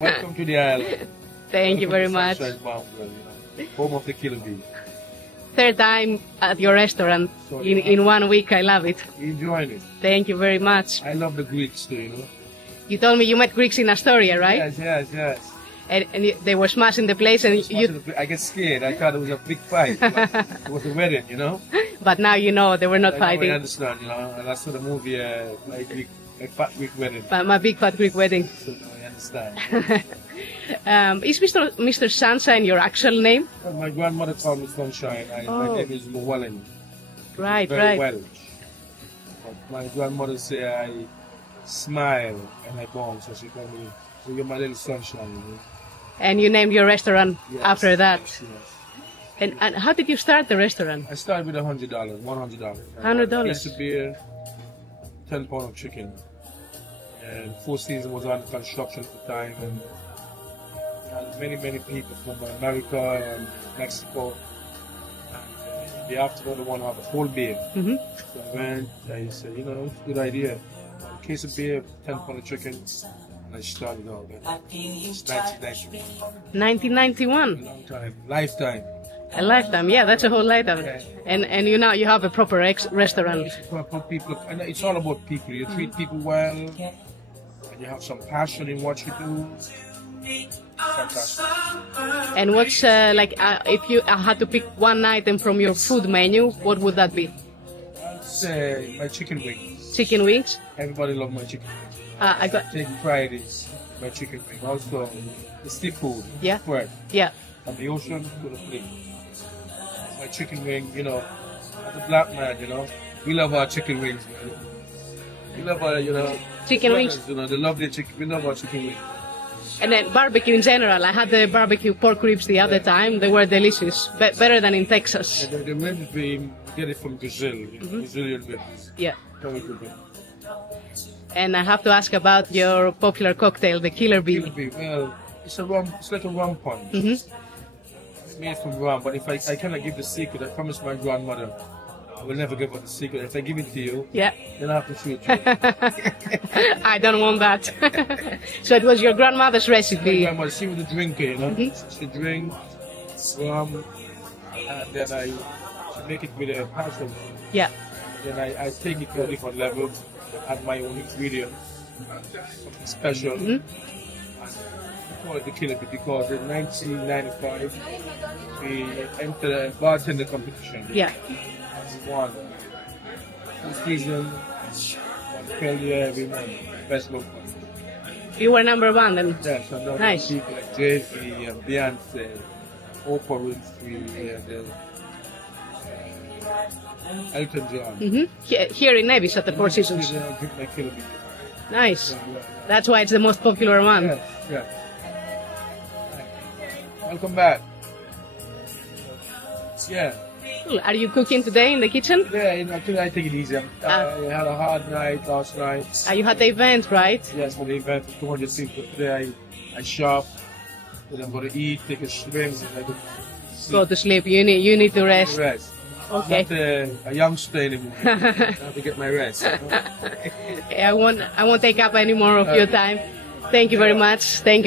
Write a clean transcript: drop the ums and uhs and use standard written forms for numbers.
Welcome to the island. Thank you very much. Home of the killer bee. Third time at your restaurant in 1 week. I love it. Enjoying it. Thank you very much. I love the Greeks too, You told me you met Greeks in Astoria, right? Yes. And they were smashing the place, and I get scared. I thought it was a big fight. It was a wedding, But now you know they were not fighting. I understand, And I saw the movie, My Fat Greek Wedding. My big fat Greek wedding. So now I understand. Is Mr. Sunshine your actual name? Well, my grandmother called me Sunshine. My name is Llewellyn. Right. Welsh. But my grandmother say I smile and I born, so she called me. So you're my little sunshine. And you named your restaurant after that. Yes. And how did you start the restaurant? I started with $100. $100. Case of beer, 10 pounds of chicken. And Four Seasons was under construction at the time, and many people from America and Mexico. And the afternoon, they want to have a whole beer. So I went, I said, it's a good idea. A case of beer, 10 pounds of chicken, and I started out. It's 1991. 1991. A long time, lifetime. A lifetime, yeah, that's a whole lifetime. Yeah. And now you have a proper restaurant. It's for people, and it's all about people. You treat people well, and you have some passion in what you do. Fantastic. And what's if you had to pick one item from your food menu, what would that be? I'd say my chicken wings. Chicken wings? Everybody loves my chicken wings. I Take pride in my chicken wings. Also, the seafood. Yeah. Right. Yeah. From the ocean to the plate. My chicken wing, as a black man, we love our chicken wings, man. We love our, chicken wings. They love their chicken. We love our chicken wings. And then barbecue in general. I had the barbecue pork ribs the other time. They were delicious, better than in Texas. And the ribs, we get it from Brazil, Brazilian ribs. Yeah. Very good ribs. And I have to ask about your popular cocktail, the Killer Bee. Killer Bee. Well, it's like a rum punch. It's made from rum, but if I cannot give the secret, I promised my grandmother I will never give her the secret. If I give it to you, then I have to shoot you. I don't want that. So it was your grandmother's recipe. My grandmother, she was a drinker, She drink rum, and then she make it with a passion. Yeah. Then I take it to a different level, add my own ingredients, something special. We call it the Killer Bee because in 1995 we entered a bartender competition. Yeah. We won. Four Seasons, failure, we won. Best local. You were number one then? Yes, and then nice. People like Jay-Z and Beyonce, Oprah Winfrey, and Elton John. Here in Nevis at the Four Seasons. Nice. That's why it's the most popular one. Yes. Welcome back. Yeah. Cool. Are you cooking today in the kitchen? Yeah, today I take it easy. I had a hard night last night. You had the event, right? Yes, for the event, 200 people. Today I shop, then I'm going to eat, take a swim, and go to sleep. You need to rest. Rest. Okay. I'm not a youngster anymore. I have to get my rest. I won't take up any more of your time. Thank you very much. Thank you.